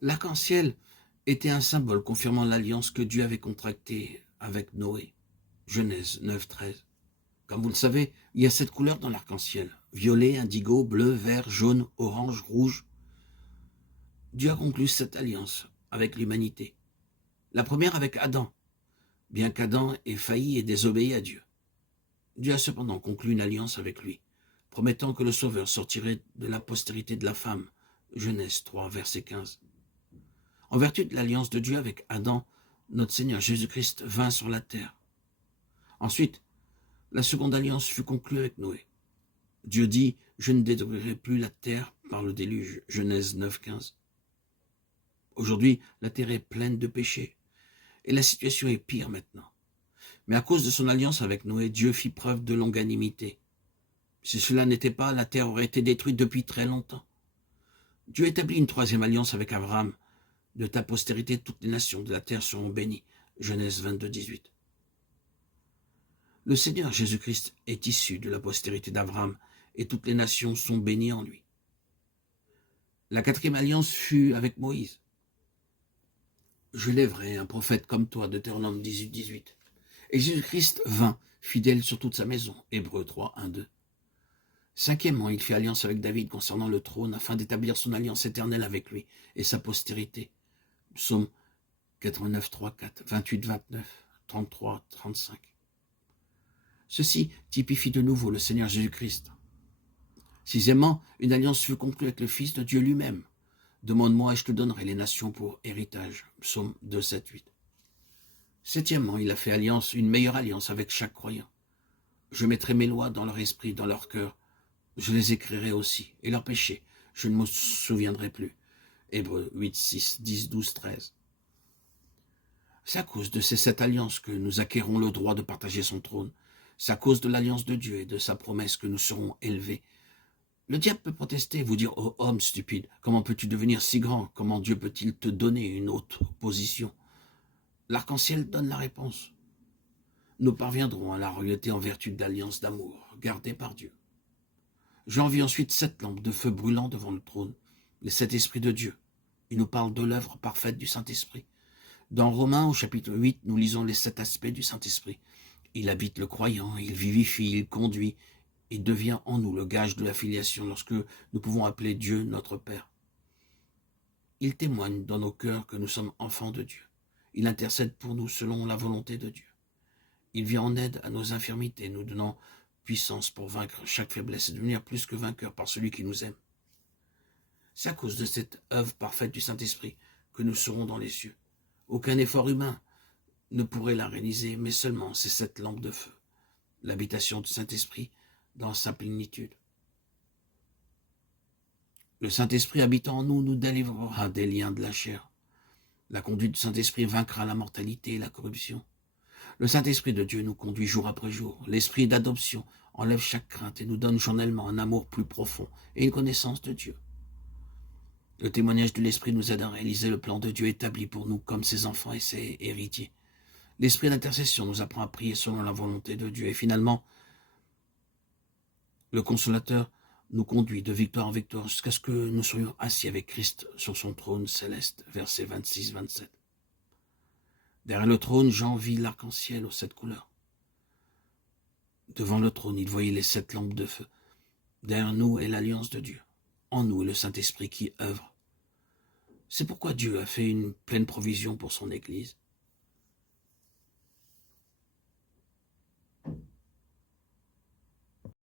L'arc-en-ciel était un symbole confirmant l'alliance que Dieu avait contractée avec Noé. Genèse 9, 13. Comme vous le savez, il y a 7 couleurs dans l'arc-en-ciel. Violet, indigo, bleu, vert, jaune, orange, rouge. Dieu a conclu cette alliance avec l'humanité. La première avec Adam, bien qu'Adam ait failli et désobéi à Dieu. Dieu a cependant conclu une alliance avec lui, promettant que le Sauveur sortirait de la postérité de la femme. Genèse 3, verset 15. En vertu de l'alliance de Dieu avec Adam, notre Seigneur Jésus-Christ vint sur la terre. Ensuite, la seconde alliance fut conclue avec Noé. Dieu dit « Je ne détruirai plus la terre par le déluge » Genèse 9, 15. Aujourd'hui, la terre est pleine de péchés, et la situation est pire maintenant. Mais à cause de son alliance avec Noé, Dieu fit preuve de longanimité. Si cela n'était pas, la terre aurait été détruite depuis très longtemps. Dieu établit une troisième alliance avec Abraham. De ta postérité, toutes les nations de la terre seront bénies. Genèse 22, 18. Le Seigneur Jésus-Christ est issu de la postérité d'Abraham, et toutes les nations sont bénies en lui. La quatrième alliance fut avec Moïse. Je lèverai un prophète comme toi, Deutéronome 18, 18. Et Jésus-Christ vint, fidèle sur toute sa maison. Hébreux 3, 1, 2. Cinquièmement, il fit alliance avec David concernant le trône, afin d'établir son alliance éternelle avec lui et sa postérité. Psaume 89, 3, 4, 28, 29, 33, 35. Ceci typifie de nouveau le Seigneur Jésus-Christ. Sixièmement, une alliance fut conclue avec le Fils de Dieu lui-même. Demande-moi et je te donnerai les nations pour héritage. Psaume 2, 7, 8. Septièmement, il a fait alliance, une meilleure alliance avec chaque croyant. Je mettrai mes lois dans leur esprit, dans leur cœur. Je les écrirai aussi, et leurs péchés, je ne me souviendrai plus. Hébreux 8, 6, 10, 12, 13. C'est à cause de ces 7 alliances que nous acquérons le droit de partager son trône. C'est à cause de l'alliance de Dieu et de sa promesse que nous serons élevés. Le diable peut protester, vous dire « Oh homme stupide, comment peux-tu devenir si grand? Comment Dieu peut-il te donner une autre position ?» L'arc-en-ciel donne la réponse. Nous parviendrons à la royauté en vertu de l'alliance d'amour, gardée par Dieu. Jean vit ensuite 7 lampes de feu brûlant devant le trône, les 7 esprits de Dieu. Il nous parle de l'œuvre parfaite du Saint-Esprit. Dans Romains, au chapitre 8, nous lisons les 7 aspects du Saint-Esprit. Il habite le croyant, il vivifie, il conduit, et devient en nous le gage de la filiation lorsque nous pouvons appeler Dieu notre Père. Il témoigne dans nos cœurs que nous sommes enfants de Dieu. Il intercède pour nous selon la volonté de Dieu. Il vient en aide à nos infirmités, nous donnant puissance pour vaincre chaque faiblesse et devenir plus que vainqueur par celui qui nous aime. C'est à cause de cette œuvre parfaite du Saint-Esprit que nous serons dans les cieux. Aucun effort humain ne pourrait la réaliser, mais seulement ces 7 lampes de feu, l'habitation du Saint-Esprit dans sa plénitude. Le Saint-Esprit habitant en nous nous délivrera des liens de la chair. La conduite du Saint-Esprit vaincra la mortalité et la corruption. Le Saint-Esprit de Dieu nous conduit jour après jour. L'Esprit d'adoption enlève chaque crainte et nous donne journellement un amour plus profond et une connaissance de Dieu. Le témoignage de l'Esprit nous aide à réaliser le plan de Dieu établi pour nous comme ses enfants et ses héritiers. L'Esprit d'intercession nous apprend à prier selon la volonté de Dieu. Et finalement, le Consolateur nous conduit de victoire en victoire jusqu'à ce que nous soyons assis avec Christ sur son trône céleste. Versets 26-27. Derrière le trône, Jean vit l'arc-en-ciel aux 7 couleurs. Devant le trône, il voyait les 7 lampes de feu. Derrière nous est l'alliance de Dieu. En nous est le Saint-Esprit qui œuvre. C'est pourquoi Dieu a fait une pleine provision pour son Église.